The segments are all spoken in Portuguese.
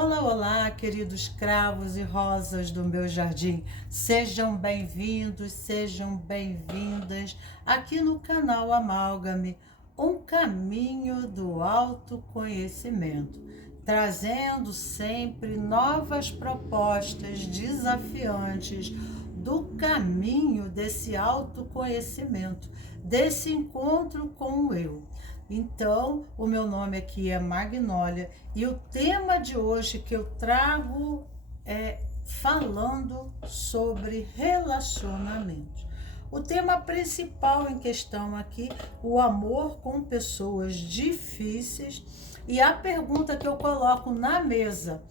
Olá, olá, queridos cravos e rosas do meu jardim. Sejam bem-vindos, sejam bem-vindas aqui no canal Amálgame, um caminho do autoconhecimento, trazendo sempre novas propostas desafiantes do caminho desse autoconhecimento, desse encontro com o eu. Então, o meu nome aqui é Magnólia e o tema de hoje que eu trago é falando sobre relacionamentos. O tema principal em questão aqui, o amor com pessoas difíceis, e a pergunta que eu coloco na mesa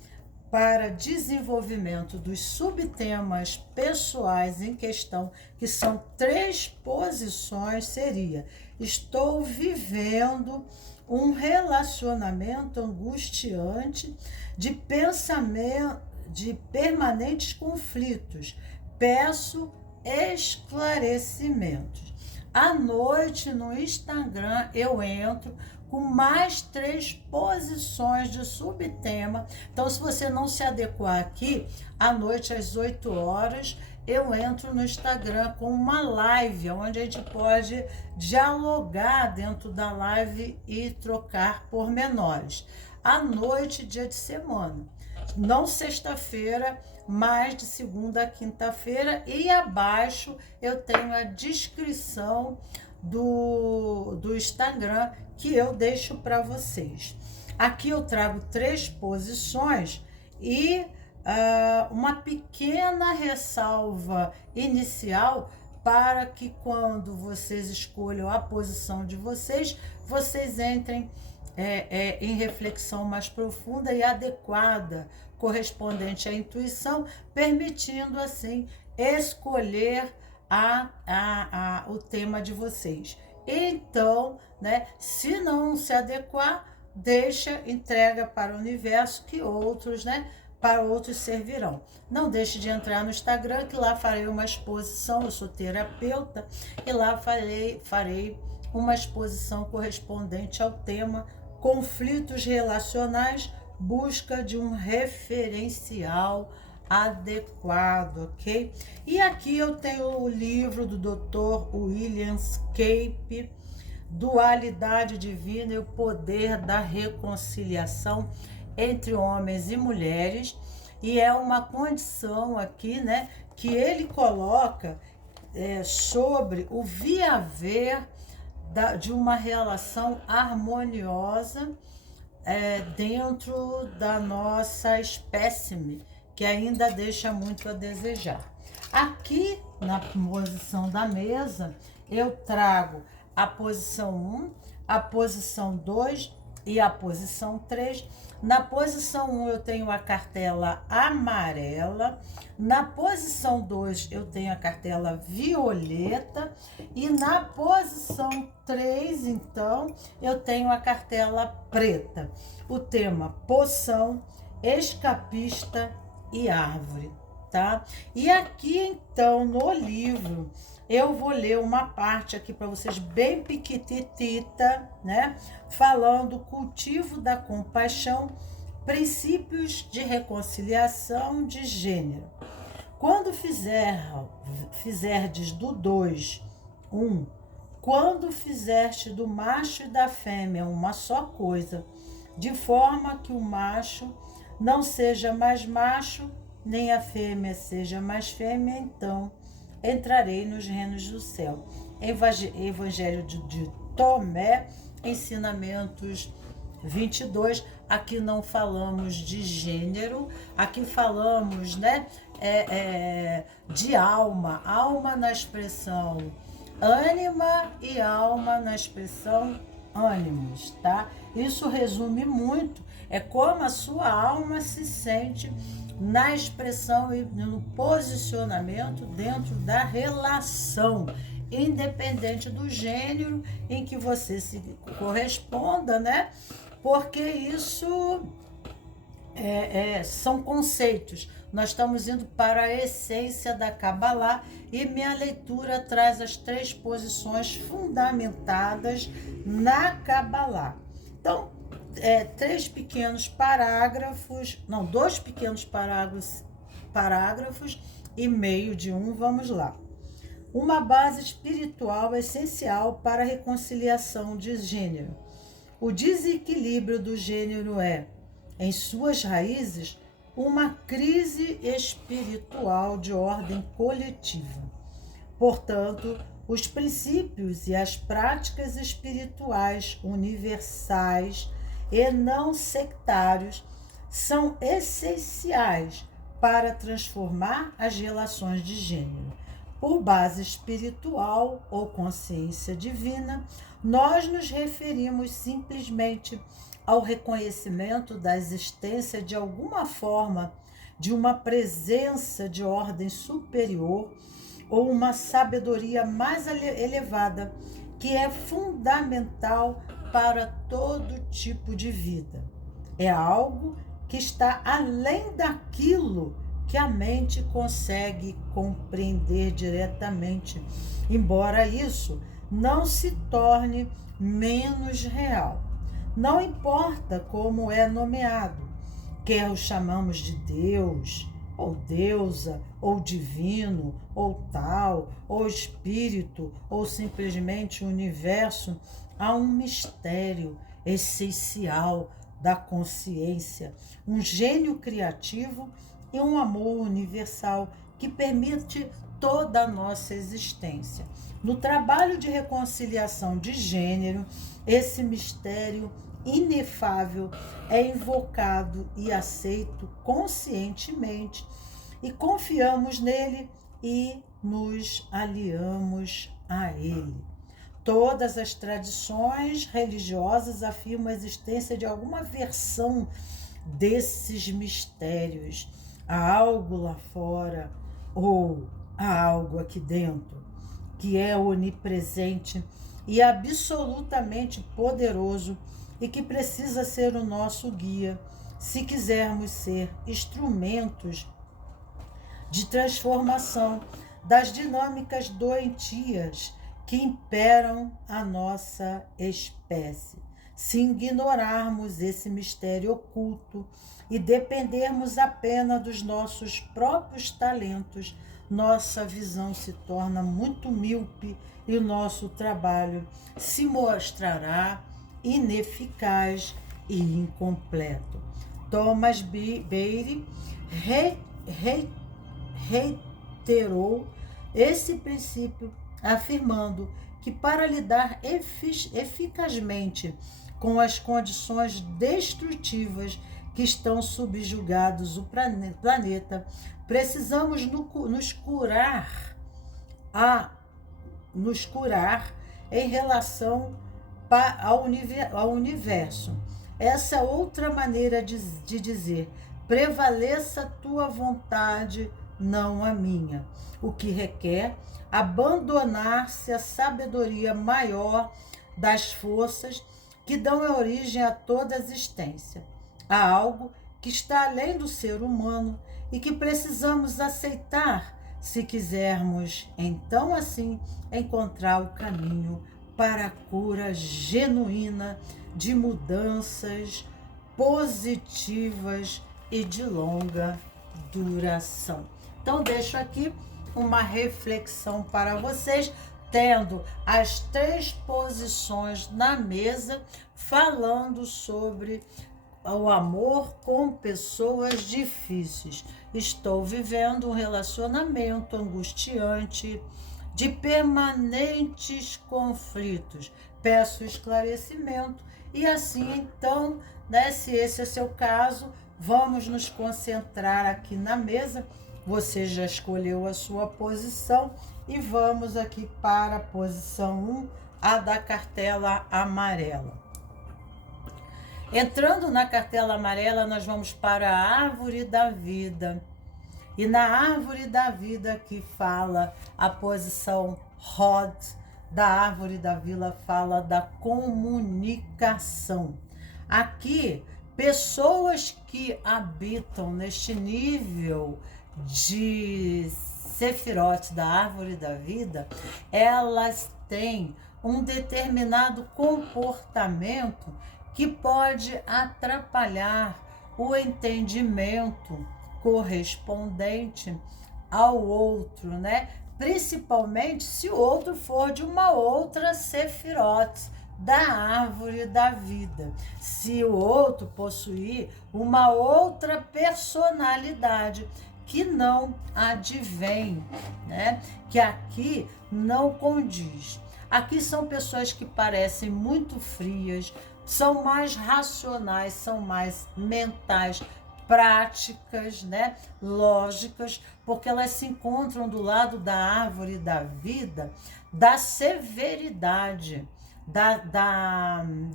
para desenvolvimento dos subtemas pessoais em questão, que são 3 posições, seria: estou vivendo um relacionamento angustiante de pensamento, de permanentes conflitos. Peço esclarecimentos. À noite no Instagram eu entro com mais 3 posições de subtema. Então, se você não se adequar aqui, à noite às 8 horas, eu entro no Instagram com uma live, onde a gente pode dialogar dentro da live e trocar pormenores. À noite, dia de semana. Não sexta-feira, mas de segunda a quinta-feira. E abaixo eu tenho a descrição do Instagram que eu deixo para vocês. Aqui eu trago 3 posições e uma pequena ressalva inicial para que quando vocês escolham a posição de vocês, vocês entrem em reflexão mais profunda e adequada, correspondente à intuição, permitindo assim escolher o tema de vocês. Então, né, se não se adequar, entrega para o universo que outros, né, para outros servirão. Não deixe de entrar no Instagram, que lá farei uma exposição, eu sou terapeuta, e lá farei uma exposição correspondente ao tema conflitos relacionais, busca de um referencial adequado, ok? E aqui eu tenho o livro do Dr. William Scape, Dualidade Divina e o Poder da Reconciliação entre Homens e Mulheres, e é uma condição aqui, né, que ele coloca sobre o vir-haver de uma relação harmoniosa dentro da nossa espécime, que ainda deixa muito a desejar. Aqui na posição da mesa, eu trago a posição 1, a posição 2 e a posição 3. Na posição 1 eu tenho a cartela amarela, na posição 2 eu tenho a cartela violeta e na posição 3, então, eu tenho a cartela preta. O tema poção, escapista e árvore, tá? E aqui, então, no livro, eu vou ler uma parte aqui para vocês bem piquititita, né? Falando cultivo da compaixão, princípios de reconciliação de gênero. Quando fizerdes do 2, 1, quando fizeste do macho e da fêmea uma só coisa, de forma que o macho não seja mais macho, nem a fêmea seja mais fêmea, então entrarei nos reinos do céu. Evangelho de Tomé, ensinamentos 22. Aqui não falamos de gênero, aqui falamos, né, de alma na expressão ânima e alma na expressão ânimos, tá? Isso resume muito, é como a sua alma se sente na expressão e no posicionamento dentro da relação, independente do gênero em que você se corresponda, né? Porque isso são conceitos. Nós estamos indo para a essência da Kabbalah e minha leitura traz as 3 posições fundamentadas na Kabbalah. Então, três pequenos parágrafos, não, dois pequenos parágrafos e meio de um, vamos lá. Uma base espiritual essencial para a reconciliação de gênero. O desequilíbrio do gênero é, em suas raízes, uma crise espiritual de ordem coletiva. Portanto, os princípios e as práticas espirituais universais e não sectários são essenciais para transformar as relações de gênero. Por base espiritual ou consciência divina, nós nos referimos simplesmente ao reconhecimento da existência de alguma forma de uma presença de ordem superior ou uma sabedoria mais elevada que é fundamental para todo tipo de vida. É algo que está além daquilo que a mente consegue compreender diretamente, embora isso não se torne menos real. Não importa como é nomeado, quer o chamamos de Deus, ou deusa, ou divino, ou tal, ou espírito, ou simplesmente universo, há um mistério essencial da consciência, um gênio criativo e um amor universal que permite toda a nossa existência. No trabalho de reconciliação de gênero, esse mistério inefável é invocado e aceito conscientemente e confiamos nele e nos aliamos a ele. Todas as tradições religiosas afirmam a existência de alguma versão desses mistérios. Há algo lá fora ou há algo aqui dentro que é onipresente e absolutamente poderoso e que precisa ser o nosso guia se quisermos ser instrumentos de transformação das dinâmicas doentias que imperam a nossa espécie. Se ignorarmos esse mistério oculto e dependermos apenas dos nossos próprios talentos, nossa visão se torna muito míope e o nosso trabalho se mostrará ineficaz e incompleto. Thomas Beire reiterou esse princípio, afirmando que para lidar eficazmente com as condições destrutivas que estão subjugados o planeta, precisamos nos curar em relação ao universo. Essa é outra maneira de dizer: prevaleça a tua vontade, não a minha, o que requer abandonar-se à sabedoria maior das forças que dão origem a toda a existência. Há algo que está além do ser humano e que precisamos aceitar se quisermos, então assim, encontrar o caminho para a cura genuína de mudanças positivas e de longa duração. Então, deixo aqui uma reflexão para vocês, tendo as 3 posições na mesa, falando sobre o amor com pessoas difíceis. Estou vivendo um relacionamento angustiante, de permanentes conflitos. Peço esclarecimento e assim, então, né, se esse é seu caso, vamos nos concentrar aqui na mesa. Você já escolheu a sua posição e vamos aqui para a posição 1, a da cartela amarela. Entrando na cartela amarela, nós vamos para a árvore da vida. E na árvore da vida que fala a posição Rod da árvore da vida fala da comunicação. Aqui, pessoas que habitam neste nível de Sefirot da árvore da vida, elas têm um determinado comportamento que pode atrapalhar o entendimento correspondente ao outro, né? Principalmente se o outro for de uma outra Sefirot, da árvore da vida. Se o outro possuir uma outra personalidade que não advém, né? Que aqui não condiz. Aqui são pessoas que parecem muito frias, são mais racionais, são mais mentais, práticas, né? Lógicas, porque elas se encontram do lado da árvore da vida, da severidade,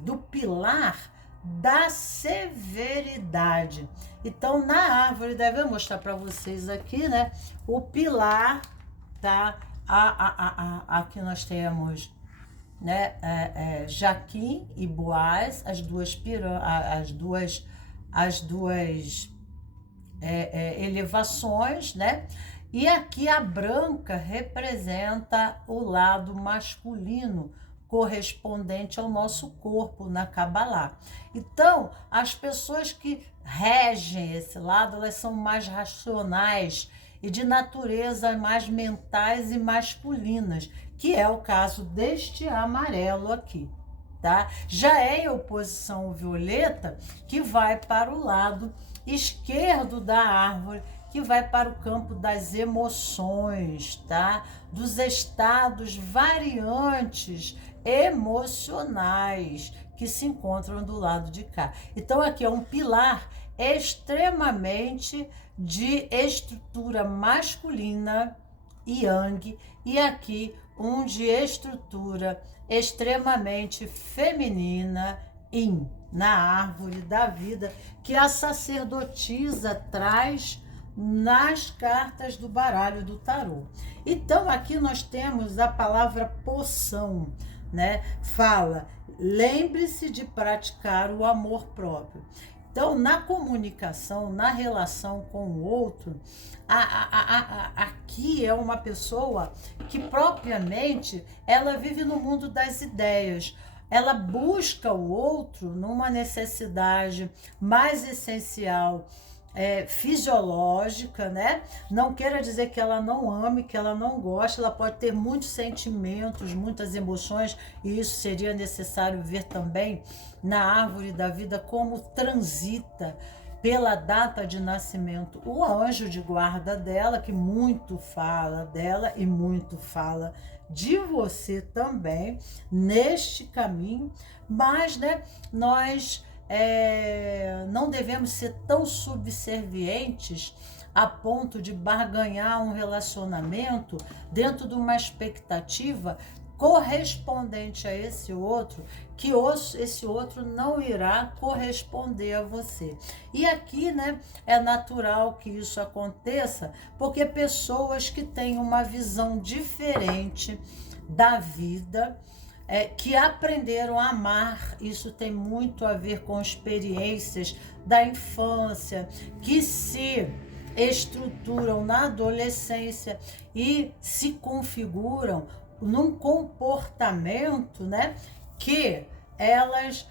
do pilar da severidade. Então, na árvore, deve mostrar para vocês aqui, né? O pilar, tá? Aqui nós temos, né? Jaquim e Boaz, as duas elevações, né? E aqui a branca representa o lado masculino, correspondente ao nosso corpo na Kabbalah. Então, as pessoas que regem esse lado, elas são mais racionais e de natureza mais mentais e masculinas, que é o caso deste amarelo aqui, tá? Já é em oposição ao violeta, que vai para o lado esquerdo da árvore, que vai para o campo das emoções, tá? Dos estados variantes emocionais que se encontram do lado de cá. Então aqui é um pilar extremamente de estrutura masculina, yang, e aqui um de estrutura extremamente feminina, yin, na árvore da vida, que a sacerdotisa traz nas cartas do baralho do tarô. Então aqui nós temos a palavra poção, né? Fala, lembre-se de praticar o amor próprio. Então, na comunicação, na relação com o outro, aqui é uma pessoa que propriamente ela vive no mundo das ideias. Ela busca o outro numa necessidade mais essencial, fisiológica, né? Não queira dizer que ela não ame, que ela não gosta, ela pode ter muitos sentimentos, muitas emoções, e isso seria necessário ver também na árvore da vida como transita pela data de nascimento o anjo de guarda dela, que muito fala dela e muito fala de você também neste caminho, mas, né, nós não devemos ser tão subservientes a ponto de barganhar um relacionamento dentro de uma expectativa correspondente a esse outro, que esse outro não irá corresponder a você. E aqui, né, é natural que isso aconteça, porque pessoas que têm uma visão diferente da vida, que aprenderam a amar, isso tem muito a ver com experiências da infância, que se estruturam na adolescência e se configuram num comportamento, né, que elas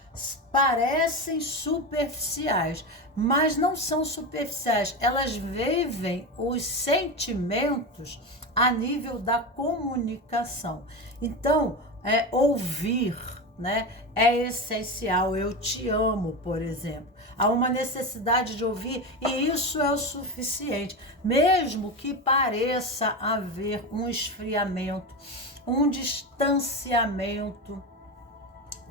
parecem superficiais, mas não são superficiais, elas vivem os sentimentos a nível da comunicação. Então, ouvir, né, é essencial. Eu te amo, por exemplo. Há uma necessidade de ouvir e isso é o suficiente, mesmo que pareça haver um esfriamento, um distanciamento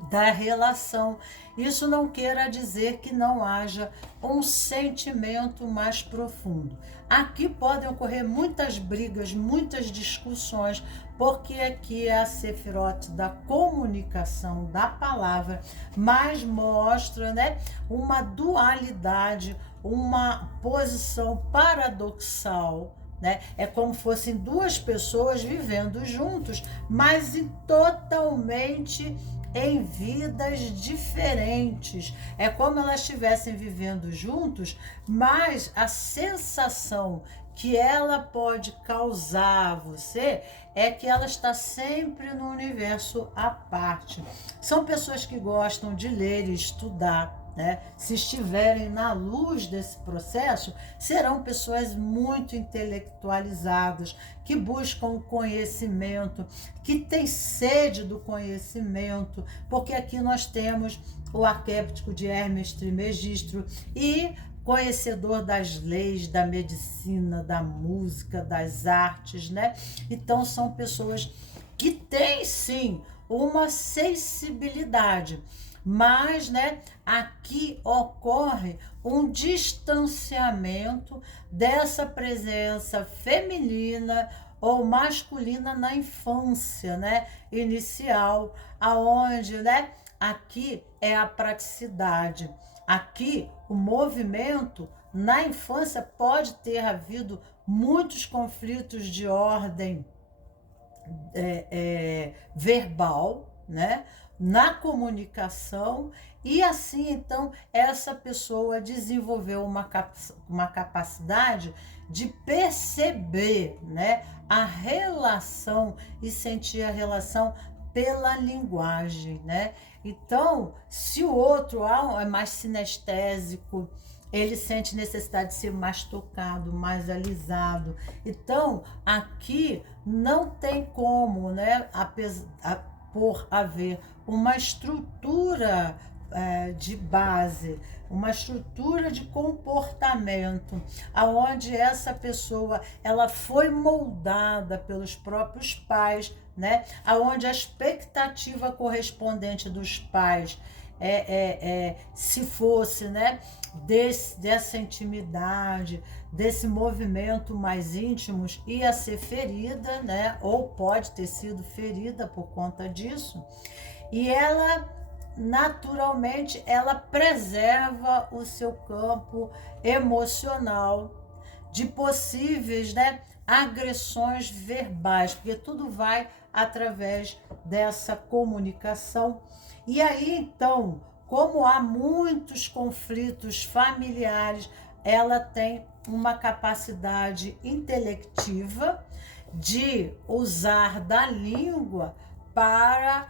da relação. Isso não queira dizer que não haja um sentimento mais profundo. Aqui podem ocorrer muitas brigas, muitas discussões, porque aqui é a Sefirot da comunicação, da palavra, mas mostra, né, uma dualidade, uma posição paradoxal, né? É como fossem duas pessoas vivendo juntos, mas totalmente em vidas diferentes. É como elas estivessem vivendo juntos, mas a sensação que ela pode causar a você é que ela está sempre no universo à parte. São pessoas que gostam de ler e estudar, né? Se estiverem na luz desse processo, serão pessoas muito intelectualizadas, que buscam o conhecimento, que têm sede do conhecimento, porque aqui nós temos o arquétipo de Hermes Trismegisto e conhecedor das leis, da medicina, da música, das artes, né? Então são pessoas que têm sim uma sensibilidade, mas, né, aqui ocorre um distanciamento dessa presença feminina ou masculina na infância, né, inicial, aonde, né, aqui é a praticidade. Aqui, o movimento, na infância, pode ter havido muitos conflitos de ordem verbal, né? Na comunicação, e assim, então, essa pessoa desenvolveu uma capacidade de perceber, né, a relação e sentir a relação pela linguagem, né? Então, se o outro é mais sinestésico, ele sente necessidade de ser mais tocado, mais alisado. Então, aqui não tem como, né, por haver uma estrutura de base, uma estrutura de comportamento, aonde essa pessoa ela foi moldada pelos próprios pais, né? Aonde a expectativa correspondente dos pais se fosse, né, dessa intimidade, desse movimento mais íntimos, ia ser ferida, né, ou pode ter sido ferida por conta disso, e ela naturalmente ela preserva o seu campo emocional de possíveis, né, agressões verbais, porque tudo vai através dessa comunicação. E aí, então, como há muitos conflitos familiares, ela tem uma capacidade intelectiva de usar da língua para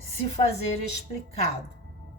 se fazer explicado,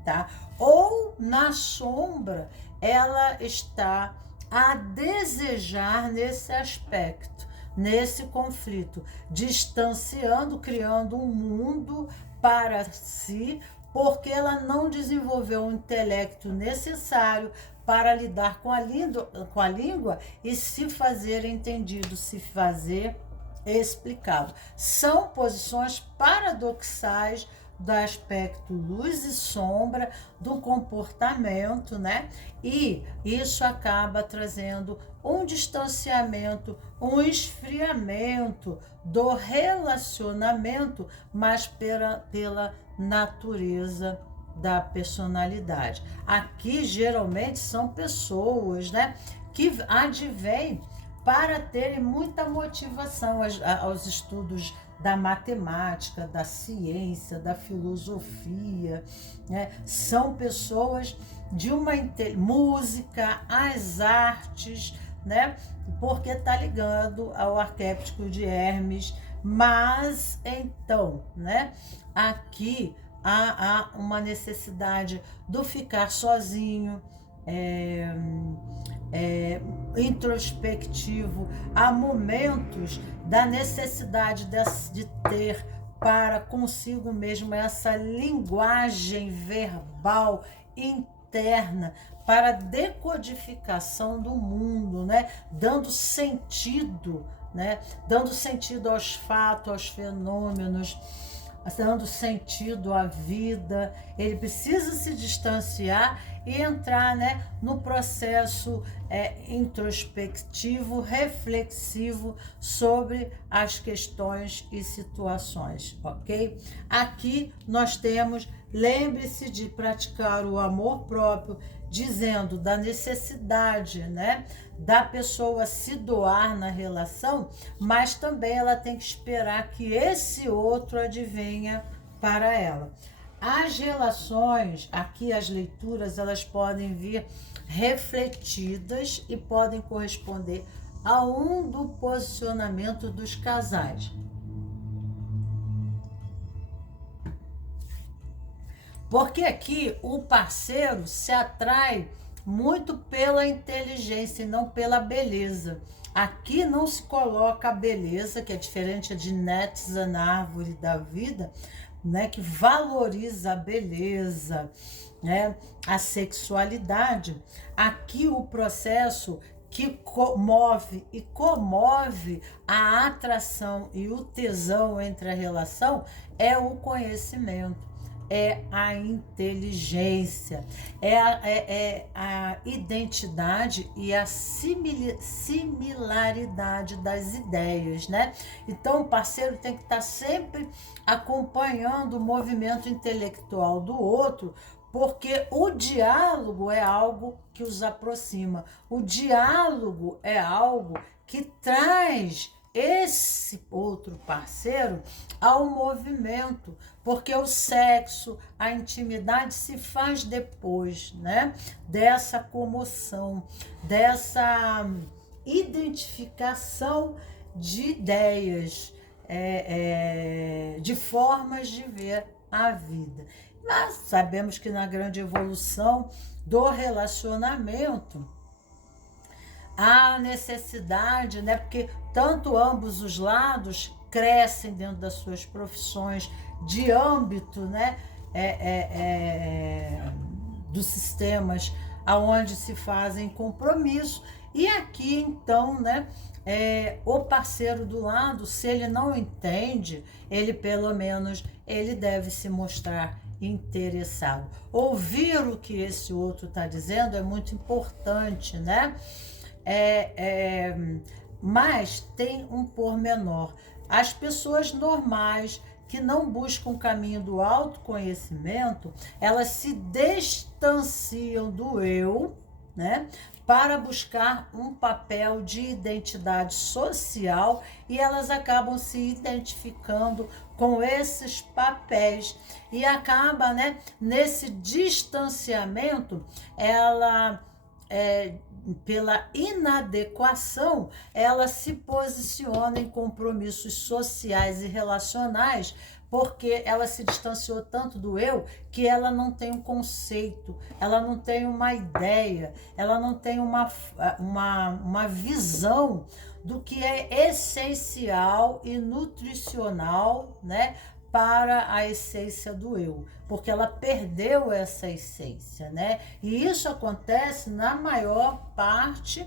tá? Ou na sombra, ela está a desejar nesse aspecto, nesse conflito, distanciando, criando um mundo para si, porque ela não desenvolveu o intelecto necessário para lidar com a língua e se fazer entendido, se fazer explicado. São posições paradoxais do aspecto luz e sombra do comportamento, né? E isso acaba trazendo um distanciamento, um esfriamento do relacionamento, mas pela natureza da personalidade. Aqui geralmente são pessoas, né, que advêm para terem muita motivação aos estudos da matemática, da ciência, da filosofia, né? São pessoas de uma música, as artes, né? Porque está ligando ao arquétipo de Hermes, mas então, né? Aqui há uma necessidade do ficar sozinho, introspectivo, há momentos da necessidade de ter para consigo mesmo essa linguagem verbal interna para decodificação do mundo, né? Dando sentido, né? Dando sentido aos fatos, aos fenômenos, dando sentido à vida. Ele precisa se distanciar e entrar, né, no processo introspectivo, reflexivo sobre as questões e situações, ok? Aqui nós temos, lembre-se de praticar o amor próprio, dizendo da necessidade, né, da pessoa se doar na relação, mas também ela tem que esperar que esse outro advenha para ela. As relações, aqui as leituras, elas podem vir refletidas e podem corresponder a um do posicionamento dos casais. Porque aqui o parceiro se atrai muito pela inteligência e não pela beleza. Aqui não se coloca a beleza, que é diferente de Netzan, na árvore da vida, né, que valoriza a beleza, né, a sexualidade. Aqui o processo que move e comove a atração e o tesão entre a relação é o conhecimento. É a inteligência, é a identidade e a similaridade das ideias, né? Então, o parceiro tem que estar sempre acompanhando o movimento intelectual do outro, porque o diálogo é algo que os aproxima. O diálogo é algo que traz esse outro parceiro ao movimento, porque o sexo, a intimidade se faz depois, né? Dessa comoção, dessa identificação de ideias, de formas de ver a vida. Mas sabemos que na grande evolução do relacionamento, há necessidade, né? Porque tanto ambos os lados crescem dentro das suas profissões de âmbito, né? Dos sistemas aonde se fazem compromisso. E aqui, então, né? O parceiro do lado, se ele não entende, ele pelo menos ele deve se mostrar interessado. Ouvir o que esse outro está dizendo é muito importante, né? Mas tem um pormenor. As pessoas normais que não buscam o caminho do autoconhecimento, elas se distanciam do eu, né, para buscar um papel de identidade social, e elas acabam se identificando com esses papéis e acaba, né, nesse distanciamento, ela pela inadequação, ela se posiciona em compromissos sociais e relacionais, porque ela se distanciou tanto do eu que ela não tem um conceito, ela não tem uma ideia, ela não tem uma visão do que é essencial e nutricional, né, para a essência do eu, porque ela perdeu essa essência, né? E isso acontece na maior parte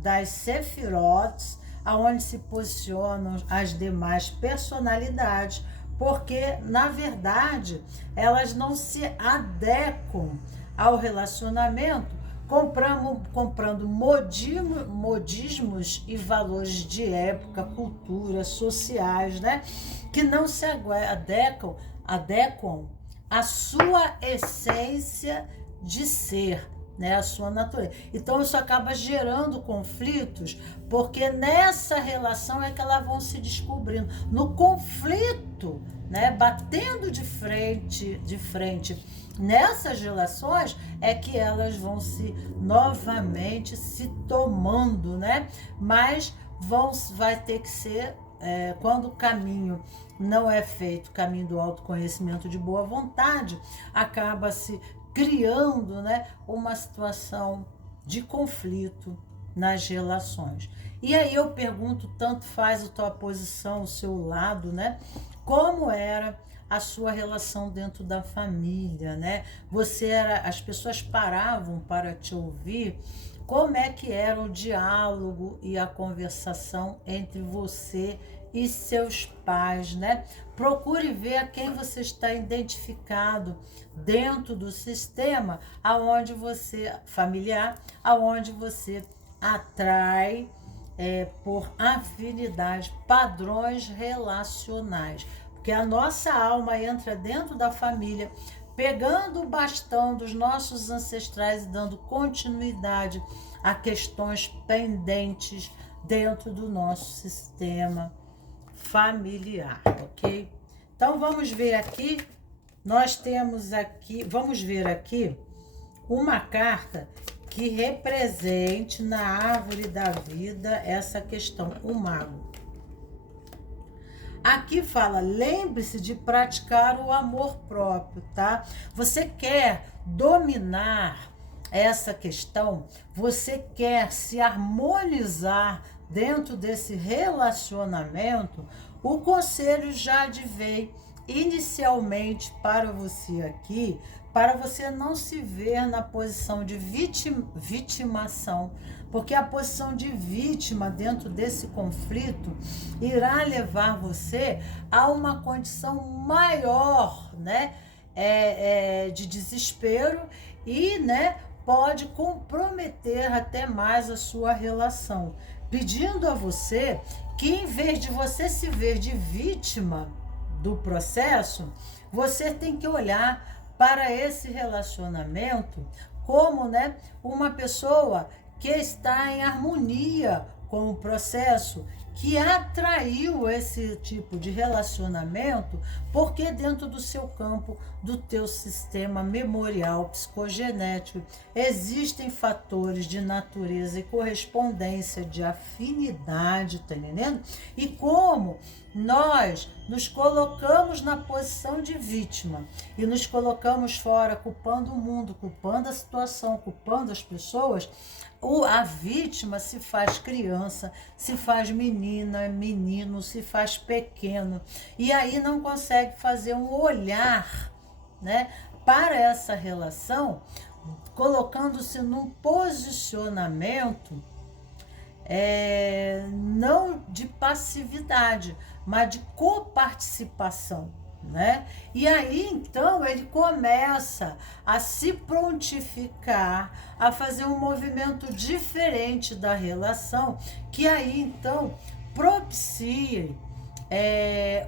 das sefirotes, aonde se posicionam as demais personalidades, porque, na verdade, elas não se adequam ao relacionamento, comprando modismos e valores de época, cultura, sociais, né? Que não se adequam à sua essência de ser, né? A sua natureza. Então, isso acaba gerando conflitos, porque nessa relação é que elas vão se descobrindo. No conflito, né? Batendo de frente, nessas relações é que elas vão novamente se tomando, né? Mas vai ter que ser, quando o caminho não é feito, o caminho do autoconhecimento de boa vontade, acaba se criando, né, uma situação de conflito nas relações. E aí eu pergunto, tanto faz a tua posição, o seu lado, né? Como era a sua relação dentro da família, né? As pessoas paravam para te ouvir. Como é que era o diálogo e a conversação entre você e seus pais, né? Procure ver a quem você está identificado dentro do sistema aonde você familiar, aonde você atrai por afinidade, padrões relacionais. Porque a nossa alma entra dentro da família, pegando o bastão dos nossos ancestrais e dando continuidade a questões pendentes dentro do nosso sistema familiar, ok? Então, vamos ver aqui, nós temos aqui, vamos ver aqui uma carta que represente na árvore da vida essa questão, o mago. Aqui fala, lembre-se de praticar o amor próprio, tá? Você quer dominar essa questão, você quer se harmonizar dentro desse relacionamento, o conselho já veio inicialmente para você aqui, para você não se ver na posição de vitimação, porque a posição de vítima dentro desse conflito irá levar você a uma condição maior, né, de desespero e, né, pode comprometer até mais a sua relação, pedindo a você que, em vez de você se ver de vítima do processo, você tem que olhar para esse relacionamento como, né, uma pessoa que está em harmonia com o processo, que atraiu esse tipo de relacionamento, porque dentro do seu campo, do teu sistema memorial psicogenético, existem fatores de natureza e correspondência, de afinidade, tá entendendo? E como nós nos colocamos na posição de vítima e nos colocamos fora, culpando o mundo, culpando a situação, culpando as pessoas, a vítima se faz criança, se faz menina, menino, se faz pequeno, e aí não consegue fazer um olhar, né, para essa relação, colocando-se num posicionamento não de passividade, mas de coparticipação, né? E aí, então, ele começa a se prontificar, a fazer um movimento diferente da relação, que aí, então, propicie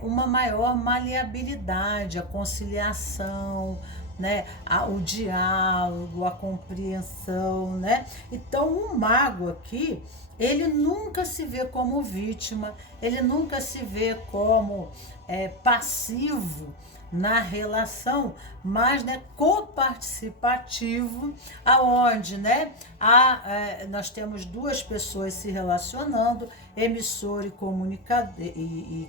uma maior maleabilidade, a conciliação, né? O diálogo, a compreensão, né? Então, o mago aqui, ele nunca se vê como vítima, ele nunca se vê como passivo na relação, mas, né, coparticipativo, aonde, né, nós temos duas pessoas se relacionando, emissor e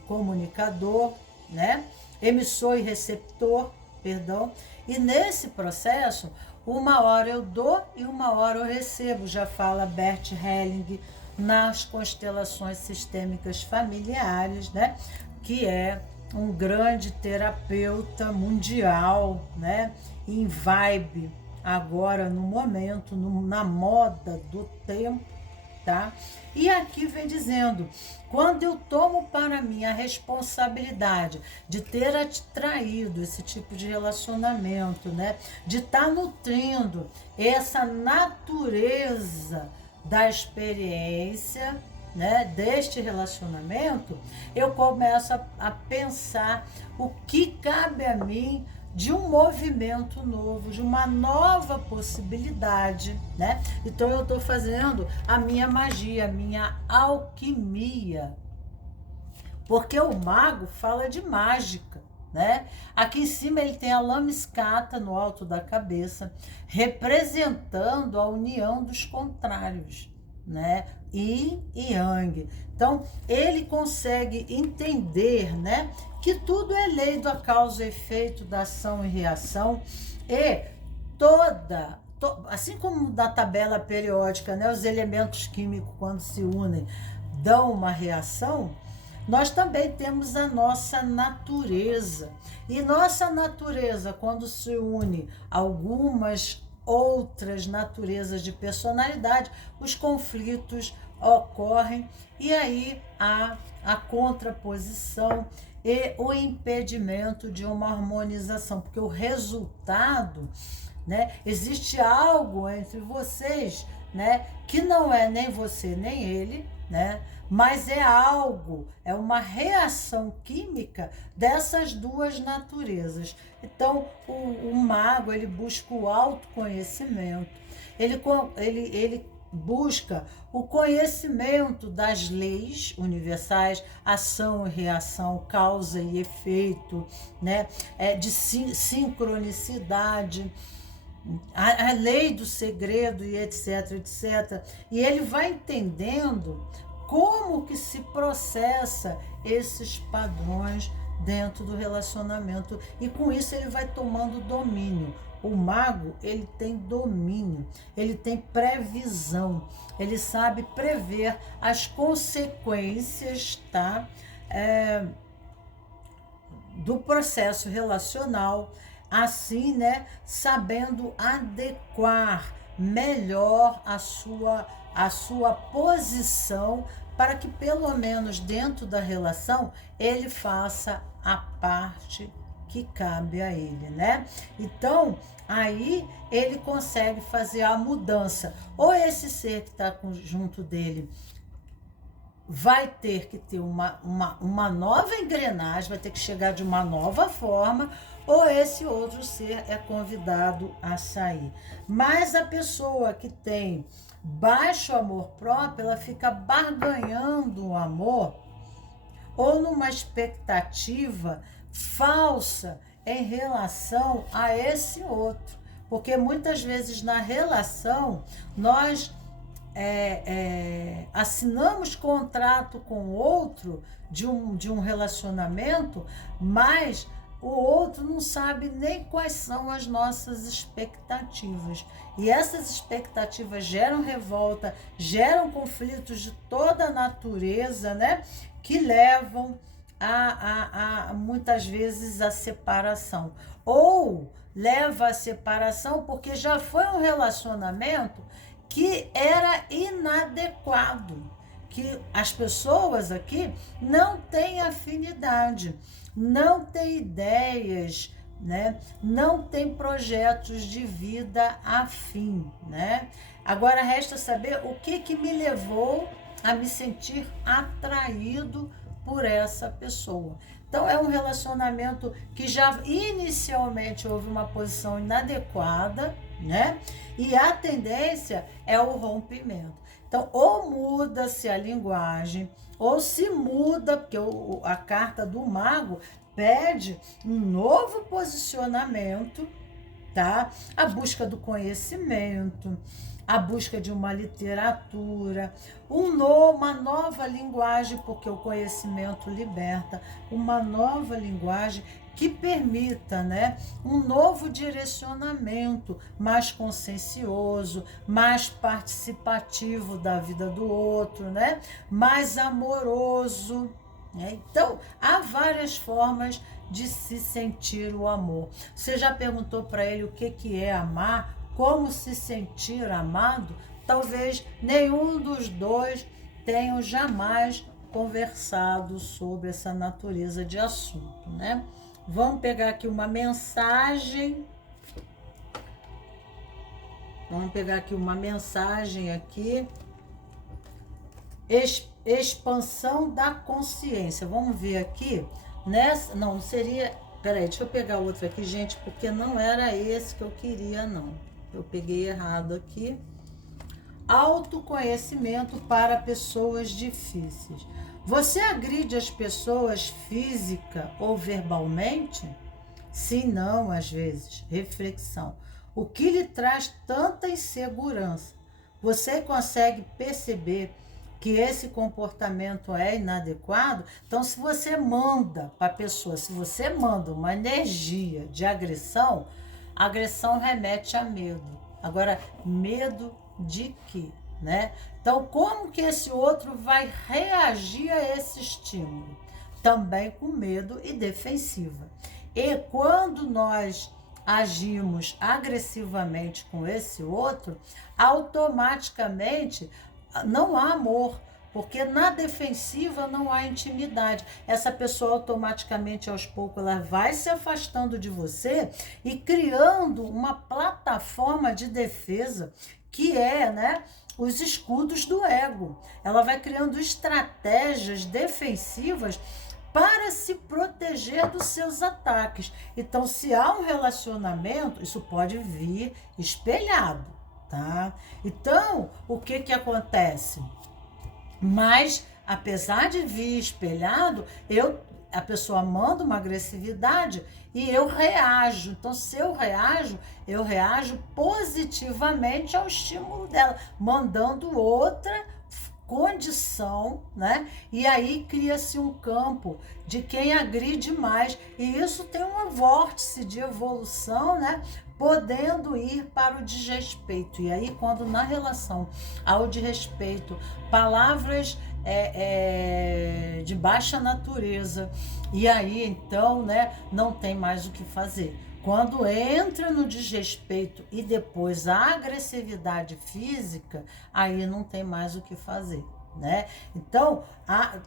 comunicador, né? Emissor e receptor, perdão. E nesse processo, uma hora eu dou e uma hora eu recebo, já fala Bert Helling nas constelações sistêmicas familiares, né? Que é um grande terapeuta mundial, né? Em vibe, agora no momento, na moda do tempo, tá? E aqui vem dizendo, quando eu tomo para mim a responsabilidade de ter atraído esse tipo de relacionamento, né? De estar nutrindo essa natureza da experiência, né, deste relacionamento, eu começo a pensar o que cabe a mim de um movimento novo, de uma nova possibilidade, né? Então eu estou fazendo a minha magia, a minha alquimia, porque o mago fala de mágica, né? Aqui em cima ele tem a lamiscata no alto da cabeça, representando a união dos contrários, né? Yin e Yang. Então, ele consegue entender, né, que tudo é lei da causa e efeito, da ação e reação, e assim como da tabela periódica, né, os elementos químicos, quando se unem, dão uma reação, nós também temos a nossa natureza. E nossa natureza, quando se une algumas outras naturezas de personalidade, os conflitos ocorrem e aí há a contraposição e o impedimento de uma harmonização, porque o resultado, né, existe algo entre vocês, né, que não é nem você nem ele, né, mas é algo, é uma reação química dessas duas naturezas. Então, o mago, ele busca o autoconhecimento, ele busca o conhecimento das leis universais, ação e reação, causa e efeito, né? De sincronicidade, a lei do segredo e etc, etc. E ele vai entendendo como que se processa esses padrões dentro do relacionamento. E com isso ele vai tomando domínio. O mago, ele tem domínio, ele tem previsão, ele sabe prever as consequências, tá? Do processo relacional, assim, né? Sabendo adequar melhor a sua posição para que pelo menos dentro da relação ele faça a parte que cabe a ele, né? Então, aí ele consegue fazer a mudança. Ou esse ser que está junto dele vai ter que ter uma nova engrenagem, vai ter que chegar de uma nova forma, ou esse outro ser é convidado a sair. Mas a pessoa que tem baixo amor próprio, ela fica barganhando o amor, ou numa expectativa falsa em relação a esse outro. Porque muitas vezes na relação nós assinamos contrato com o outro de um relacionamento, mas o outro não sabe nem quais são as nossas expectativas. E essas expectativas geram revolta, geram conflitos de toda a natureza, né? Que levam a muitas vezes a separação. Ou leva à separação porque já foi um relacionamento que era inadequado, que as pessoas aqui não têm afinidade, não têm ideias, né? Não têm projetos de vida afim, né? Agora resta saber o que me levou a me sentir atraído por essa pessoa. Então é um relacionamento que já inicialmente houve uma posição inadequada, né? E a tendência é o rompimento. Então, ou muda-se a linguagem, ou se muda, porque a carta do mago pede um novo posicionamento, tá? A busca do conhecimento, a busca de uma literatura, uma nova linguagem, porque o conhecimento liberta, uma nova linguagem que permita, né, um novo direcionamento mais consciencioso, mais participativo da vida do outro, né, mais amoroso, né? Então, há várias formas de se sentir o amor. Você já perguntou para ele o que é amar? Como se sentir amado? Talvez nenhum dos dois tenham jamais conversado sobre essa natureza de assunto, né? Vamos pegar aqui uma mensagem. Vamos pegar aqui uma mensagem aqui. Expansão da consciência. Vamos ver aqui. Nessa, não seria... Peraí, deixa eu pegar outro aqui, gente, porque não era esse que eu queria, não. Eu peguei errado aqui. Autoconhecimento para pessoas difíceis. Você agride as pessoas física ou verbalmente? Sim, não, às vezes. Reflexão. O que lhe traz tanta insegurança? Você consegue perceber que esse comportamento é inadequado? Então, se você manda para a pessoa, se você manda uma energia de agressão, a agressão remete a medo. Agora, medo de quê? Né? Então, como que esse outro vai reagir a esse estímulo? Também com medo e defensiva. E quando nós agimos agressivamente com esse outro, automaticamente não há amor, porque na defensiva não há intimidade. Essa pessoa automaticamente, aos poucos, ela vai se afastando de você e criando uma plataforma de defesa que é, né, os escudos do ego. Ela vai criando estratégias defensivas para se proteger dos seus ataques. Então, se há um relacionamento, isso pode vir espelhado, tá? Então, o que que acontece? Mas, apesar de vir espelhado, a pessoa manda uma agressividade e eu reajo. Então, se eu reajo positivamente ao estímulo dela, mandando outra condição, né? E aí cria-se um campo de quem agride mais. E isso tem um vórtice de evolução, né? Podendo ir para o desrespeito. E aí, quando na relação ao desrespeito, palavras de baixa natureza, e aí então, né, não tem mais o que fazer. Quando entra no desrespeito e depois a agressividade física, aí não tem mais o que fazer, né? Então,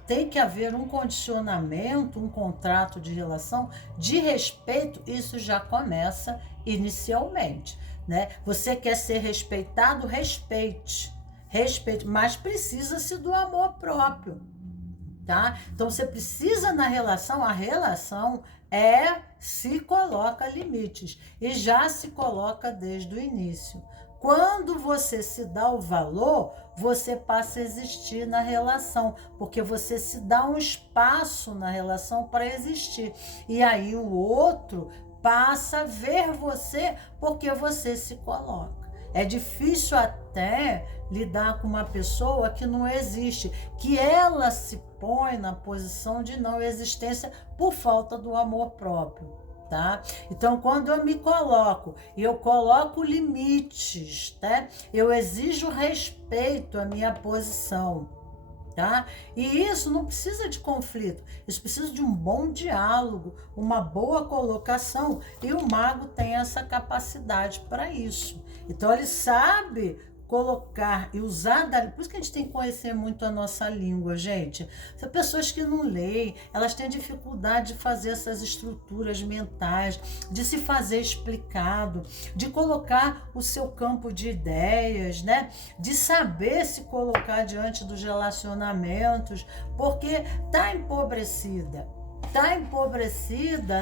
tem que haver um condicionamento, um contrato de relação de respeito, isso já começa inicialmente, né? Você quer ser respeitado, respeite, mas precisa-se do amor próprio, tá? Então, você precisa na relação, a relação se coloca limites e já se coloca desde o início. Quando você se dá o valor, você passa a existir na relação, porque você se dá um espaço na relação para existir. E aí o outro passa a ver você porque você se coloca. É difícil até lidar com uma pessoa que não existe, que ela se põe na posição de não existência por falta do amor próprio, tá? Então, quando eu me coloco e eu coloco limites, tá? Eu exijo respeito à minha posição, tá? E isso não precisa de conflito, isso precisa de um bom diálogo, uma boa colocação, e o mago tem essa capacidade para isso. Então ele sabe colocar e usar, por isso que a gente tem que conhecer muito a nossa língua, gente. São pessoas que não leem, elas têm dificuldade de fazer essas estruturas mentais, de se fazer explicado, de colocar o seu campo de ideias, né? De saber se colocar diante dos relacionamentos, porque tá empobrecida,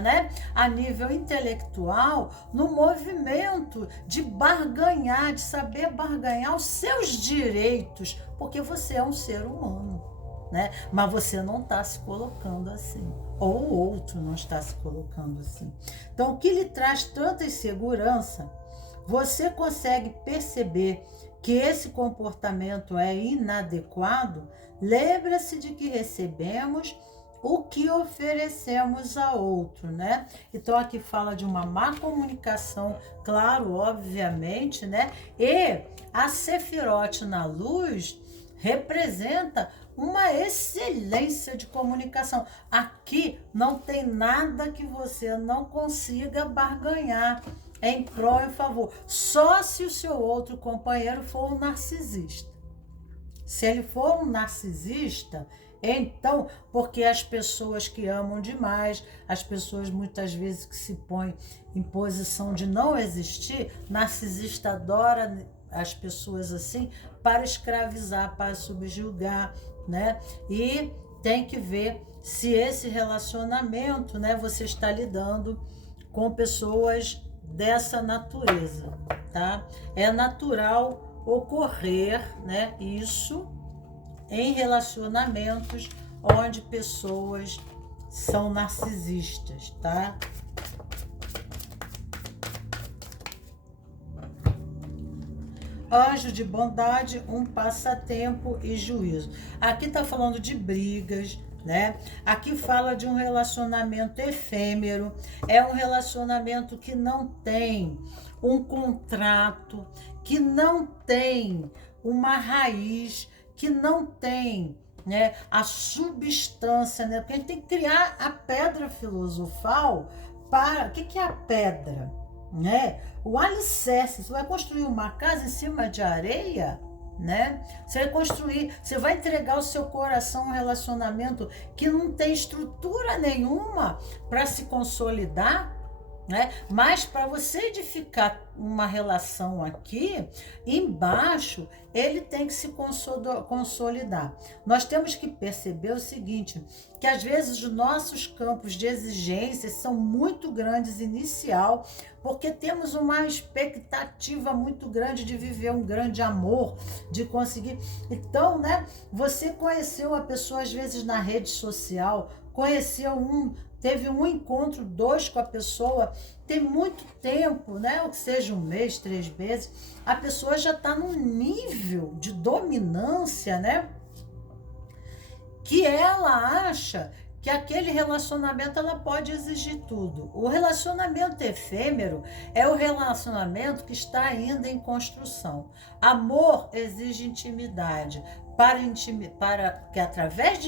né, a nível intelectual, no movimento de barganhar, de saber barganhar os seus direitos, porque você é um ser humano, né? Mas você não está se colocando assim, ou o outro não está se colocando assim. Então, o que lhe traz tanta insegurança, você consegue perceber que esse comportamento é inadequado? Lembra-se de que recebemos o que oferecemos a outro, né? Então aqui fala de uma má comunicação, claro, obviamente, né? E a Sefirote na luz representa uma excelência de comunicação. Aqui não tem nada que você não consiga barganhar em prol e favor, só se o seu outro companheiro for um narcisista. Se ele for um narcisista, então, porque as pessoas que amam demais, as pessoas muitas vezes que se põem em posição de não existir, narcisista adora as pessoas assim para escravizar, para subjugar, né? E tem que ver se esse relacionamento, né, você está lidando com pessoas dessa natureza, tá? É natural ocorrer, né, isso em relacionamentos onde pessoas são narcisistas, tá? Anjo de bondade, um passatempo e juízo. Aqui tá falando de brigas, né? Aqui fala de um relacionamento efêmero, é um relacionamento que não tem um contrato, que não tem uma raiz, que não tem, né, a substância, né? Porque a gente tem que criar a pedra filosofal para... O que é a pedra? Né? O alicerce. Você vai construir uma casa em cima de areia, né? Você vai construir, você vai entregar o seu coração a um relacionamento que não tem estrutura nenhuma para se consolidar. né? Mas para você edificar uma relação aqui, embaixo, ele tem que se consolidar. Nós temos que perceber o seguinte, que às vezes os nossos campos de exigências são muito grandes inicial, porque temos uma expectativa muito grande de viver um grande amor, de conseguir. Então, né, você conheceu a pessoa às vezes na rede social, teve um encontro, dois com a pessoa, tem muito tempo, né? Ou que seja 1 mês, 3 meses, a pessoa já está num nível de dominância, né? Que ela acha que aquele relacionamento ela pode exigir tudo. O relacionamento efêmero é o relacionamento que está ainda em construção. Amor exige intimidade. Para que através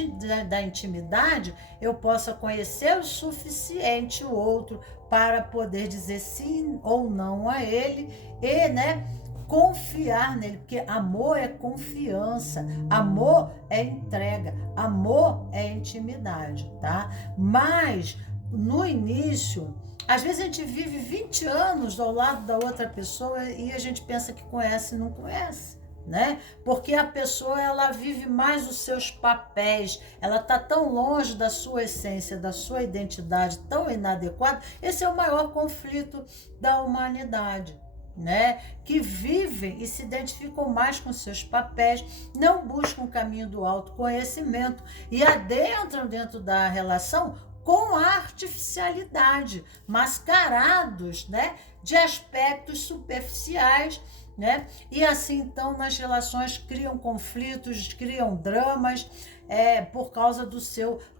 da intimidade eu possa conhecer o suficiente o outro para poder dizer sim ou não a ele e, né, confiar nele, porque amor é confiança, amor é entrega, amor é intimidade, tá? Mas no início, às vezes a gente vive 20 anos ao lado da outra pessoa e a gente pensa que conhece e não conhece, né? Porque a pessoa ela vive mais os seus papéis, ela está tão longe da sua essência, da sua identidade, tão inadequada. Esse é o maior conflito da humanidade, né? Que vivem e se identificam mais com seus papéis, não buscam o caminho do autoconhecimento e adentram dentro da relação com a artificialidade, mascarados, né, de aspectos superficiais, né? E assim, então, nas relações criam conflitos, criam dramas, por causa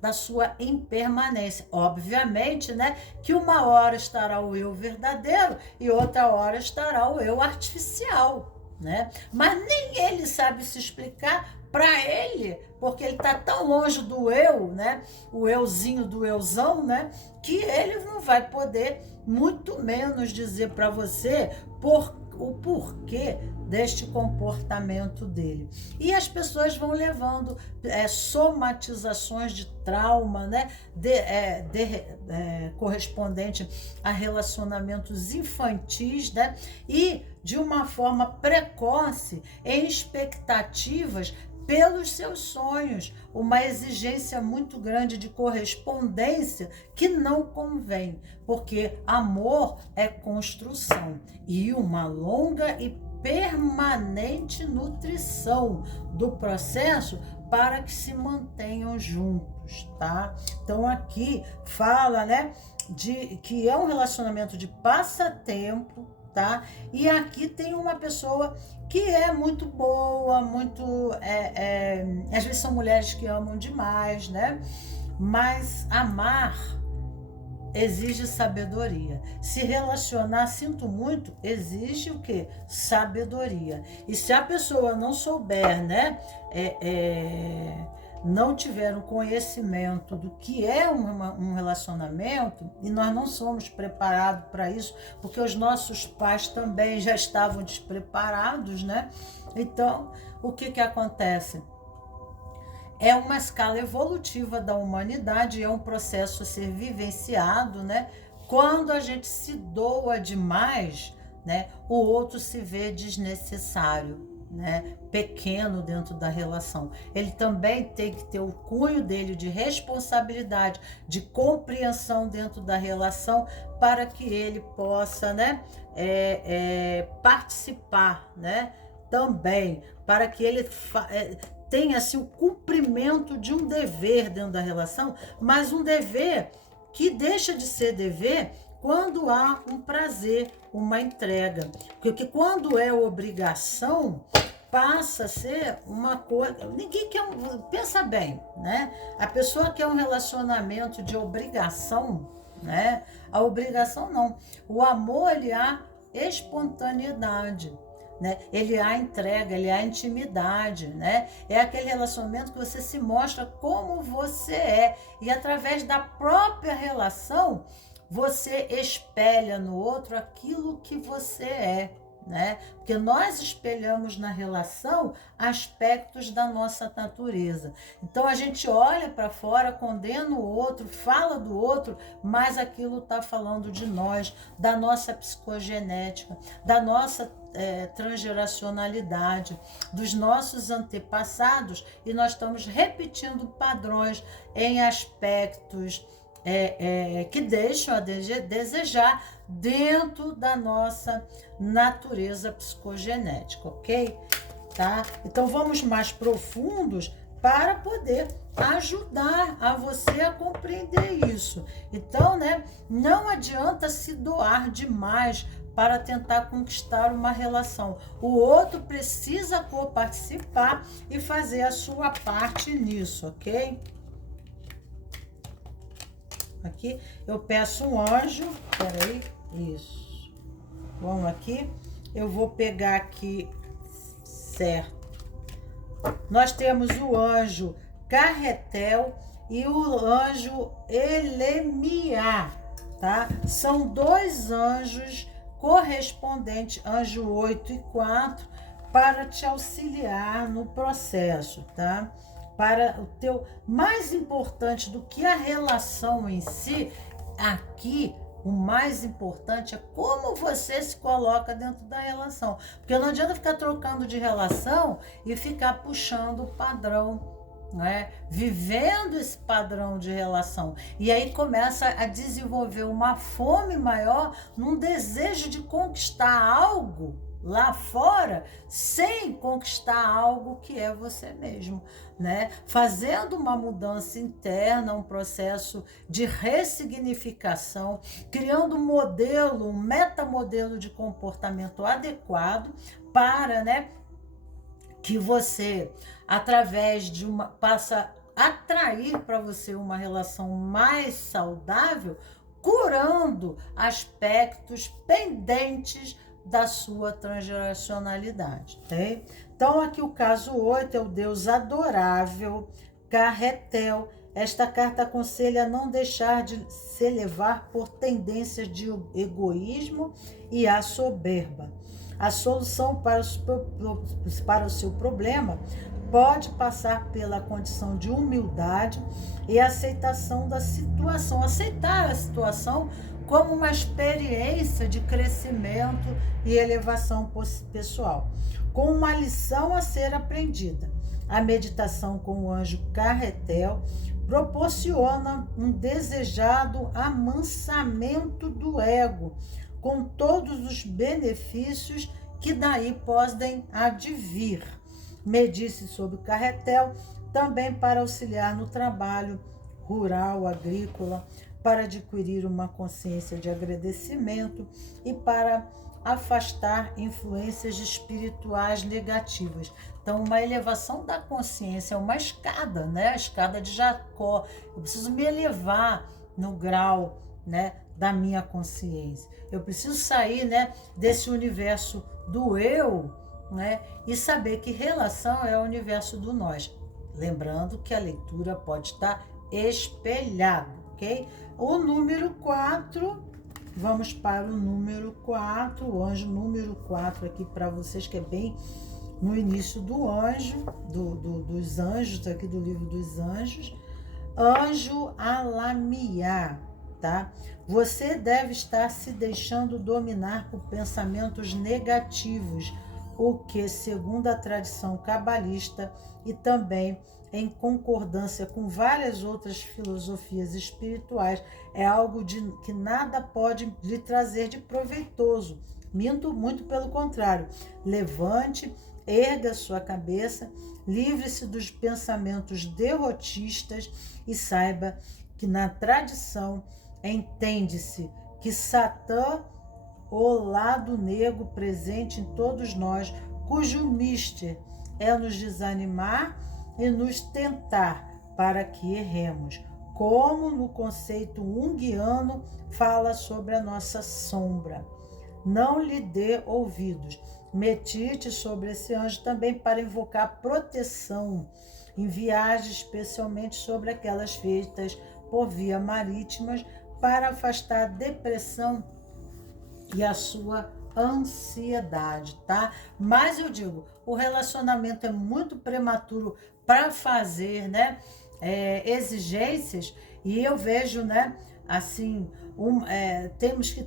da sua impermanência. Obviamente, né, que uma hora estará o eu verdadeiro e outra hora estará o eu artificial, né? Mas nem ele sabe se explicar para ele, porque ele está tão longe do eu, né? O euzinho do euzão, né? Que ele não vai poder, muito menos dizer para você o porquê deste comportamento dele. E as pessoas vão levando somatizações de trauma, né? Correspondente a relacionamentos infantis, né? E de uma forma precoce em expectativas pelos seus sonhos, uma exigência muito grande de correspondência que não convém, porque amor é construção e uma longa e permanente nutrição do processo para que se mantenham juntos, tá? Então aqui fala, né, de que é um relacionamento de passatempo, tá? E aqui tem uma pessoa que é muito boa, muito... às vezes são mulheres que amam demais, né? Mas amar exige sabedoria. Se relacionar, sinto muito, exige o quê? Sabedoria. E se a pessoa não souber, né? Não tiver um conhecimento do que é um relacionamento, e nós não somos preparados para isso, porque os nossos pais também já estavam despreparados, né? Então, o que acontece? É uma escala evolutiva da humanidade, é um processo a ser vivenciado, né? Quando a gente se doa demais, né? O outro se vê desnecessário, né? Pequeno dentro da relação. Ele também tem que ter o cunho dele de responsabilidade, de compreensão dentro da relação, para que ele possa, né? Participar, né? Também, para que ele tenha assim, o cumprimento de um dever dentro da relação, mas um dever que deixa de ser dever quando há um prazer, uma entrega. Porque quando é obrigação, passa a ser uma coisa... Ninguém quer... Pensa bem, né? A pessoa quer um relacionamento de obrigação, né? A obrigação não. O amor, ele há espontaneidade, né? Ele há entrega, ele há intimidade, né? É aquele relacionamento que você se mostra como você é, e através da própria relação você espelha no outro aquilo que você é, né? Porque nós espelhamos na relação aspectos da nossa natureza. Então a gente olha para fora, condena o outro, fala do outro, mas aquilo está falando de nós, da nossa psicogenética, da nossa transgeracionalidade, dos nossos antepassados, e nós estamos repetindo padrões em aspectos que deixam a desejar dentro da nossa natureza psicogenética, ok? Tá? Então vamos mais profundos para poder ajudar a você a compreender isso. Então, né, não adianta se doar demais para tentar conquistar uma relação. O outro precisa participar e fazer a sua parte nisso, ok? Aqui eu peço um anjo, peraí, isso. Vamos aqui, eu vou pegar aqui, certo. Nós temos o anjo Carretel e o anjo Elemiá, tá? São dois anjos correspondentes, anjo 8 e 4, para te auxiliar no processo, tá? Para o teu, mais importante do que a relação em si, aqui o mais importante é como você se coloca dentro da relação. Porque não adianta ficar trocando de relação e ficar puxando o padrão, né? Vivendo esse padrão de relação. E aí começa a desenvolver uma fome maior, num desejo de conquistar algo lá fora, sem conquistar algo que é você mesmo, né? Fazendo uma mudança interna, um processo de ressignificação, criando um modelo, um metamodelo de comportamento adequado para, né, que você, através de passa a atrair para você uma relação mais saudável, curando aspectos pendentes da sua transgeracionalidade, tá? Então, aqui o caso 8 é o Deus adorável, Carretel. Esta carta aconselha a não deixar de se levar por tendências de egoísmo e a soberba. A solução para o seu problema pode passar pela condição de humildade e aceitação da situação. Aceitar a situação como uma experiência de crescimento e elevação pessoal, com uma lição a ser aprendida. A meditação com o anjo Carretel proporciona um desejado amansamento do ego, com todos os benefícios que daí podem advir. Medite sobre o Carretel também para auxiliar no trabalho rural, agrícola, para adquirir uma consciência de agradecimento e para afastar influências espirituais negativas. Então, uma elevação da consciência é uma escada, né? A escada de Jacó. Eu preciso me elevar no grau, né, da minha consciência. Eu preciso sair, né, desse universo do eu, né, e saber que relação é o universo do nós. Lembrando que a leitura pode estar espelhada, ok? O número 4, vamos para o número 4, o anjo número 4 aqui para vocês, que é bem no início do anjo, dos anjos, aqui do livro dos anjos. Anjo Alamiá, tá? Você deve estar se deixando dominar por pensamentos negativos, o que, segundo a tradição cabalista e também em concordância com várias outras filosofias espirituais, é algo que nada pode lhe trazer de proveitoso. Muito pelo contrário. Levante, erga sua cabeça, livre-se dos pensamentos derrotistas e saiba que na tradição entende-se que Satã, o lado negro presente em todos nós, cujo mister é nos desanimar e nos tentar para que erremos, como no conceito junguiano fala sobre a nossa sombra. Não lhe dê ouvidos. Medite sobre esse anjo também para invocar proteção em viagens, especialmente sobre aquelas feitas por via marítimas, para afastar a depressão e a sua ansiedade, tá? Mas eu digo, o relacionamento é muito prematuro para fazer, né, exigências, e eu vejo, né, assim, temos que